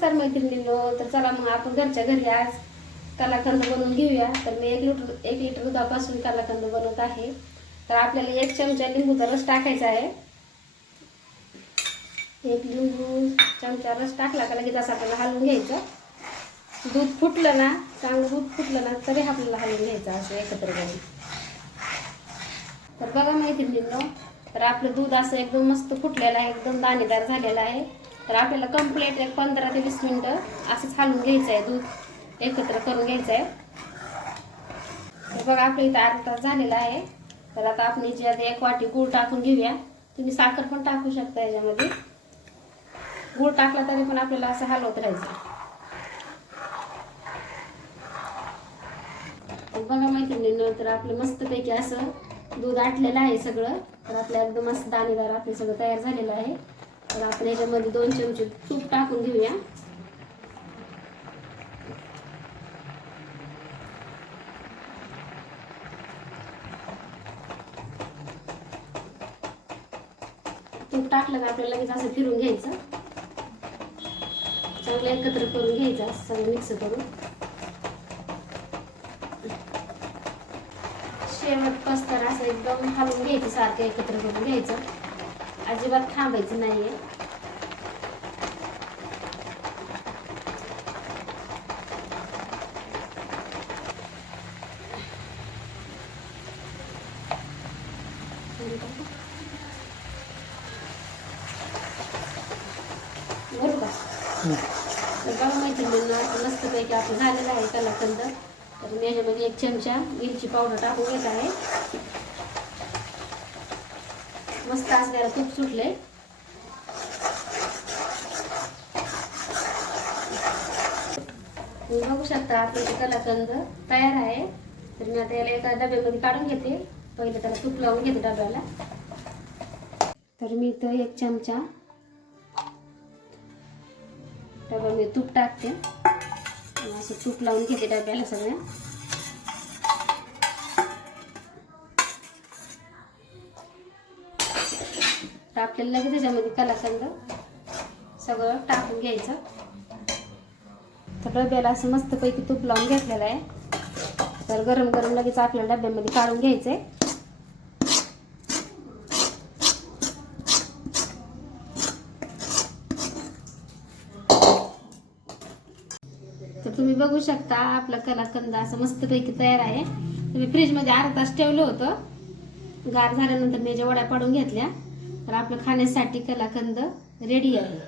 नमस्कार मैत्रिणींनो. तर चला मग आपण घरच्या घरी आज कलाकंद बनवून घेऊया. तर मी 1 लिटर दुधापासून कलाकंद बनवत आहे. तर आपल्याला 1 चमचा लिंबूचा रस टाकायचा आहे. 1 लिंबू चमचा रस टाकला का लगेच असं आपल्याला हलवून घ्यायचं. दूध फुटलं ना, चांगलं दूध फुटलं ना तरी आपल्याला हलवून घ्यायचं असं एकत्र करून. तर बघा मैत्रिणींनो, तर आपलं दूध असं एकदम मस्त फुटलेलं आहे, एकदम दाणेदार झालेलं आहे. तर आपल्याला कंप्लीट 15 ते 20 मिनिटं असंच हलवून घ्यायचं आहे, दूध एकत्र करून घ्यायचं आहे. तर बघा आपलं इथं अर्धा तास झालेला आहे. तर आता आपण याच्यात 1 वाटी गूळ टाकून घेऊया. तुम्ही साखर पण टाकू शकता याच्यामध्ये. गूळ टाकला तरी पण आपल्याला असं हलवत राहायचं. बघा मैत्रिणींनो, तर आपलं मस्तपैकी असं दूध आटलेलं आहे सगळं. तर आपलं एकदम मस्त दाणेदार आपलं सगळं तयार झालेलं आहे. तर आपण याच्यामध्ये 2 चमचे तूप टाकून घेऊया. तूप टाकलं का आपल्याला लगेच असं फिरून घ्यायचं, चांगलं एकत्र करून घ्यायचं, सगळं मिक्स करून. शेवट पस्तर असं एकदम हलवून घ्यायचं, सारखं एकत्र करून घ्यायचं, अजिबात थांबायचं नाहीये. बरोबर. तर बघा मैत्रिणींना, मस्तपैकी आपलं झालेलं आहे कलाकंद. तर मी याच्यामध्ये 1 चमचा मिरची पावडर टाकून घेत आहे. मस्त असल्याला तूप सुटले. तुम्ही बघू शकता आपले कलाकंद तयार आहे. तर मी आता याला एका डब्यामध्ये काढून घेते. पहिले त्याला तूप लावून घेते डब्याला. तर मी इथं 1 चमचा डब्यामध्ये तूप टाकते. असं तूप लावून घेते डब्याला सगळ्या. आपल्याला लगेच त्याच्यामध्ये कलाकंद सगळं टाकून घ्यायचं. तर डब्याला असं मस्तपैकी तूप लावून घेतलेलं आहे. तर गरम गरम लगेच आपल्याला डब्यामध्ये काढून घ्यायचंय. तर तुम्ही बघू शकता आपला कलाकंद असं मस्तपैकी तयार आहे. तुम्ही फ्रीजमध्ये अर्धा तास ठेवलं होतं. गार झाल्यानंतर मी याच्या वड्या पाडून घेतल्या. तर आपलं खाण्यासाठी कलाकंद रेडी आहे.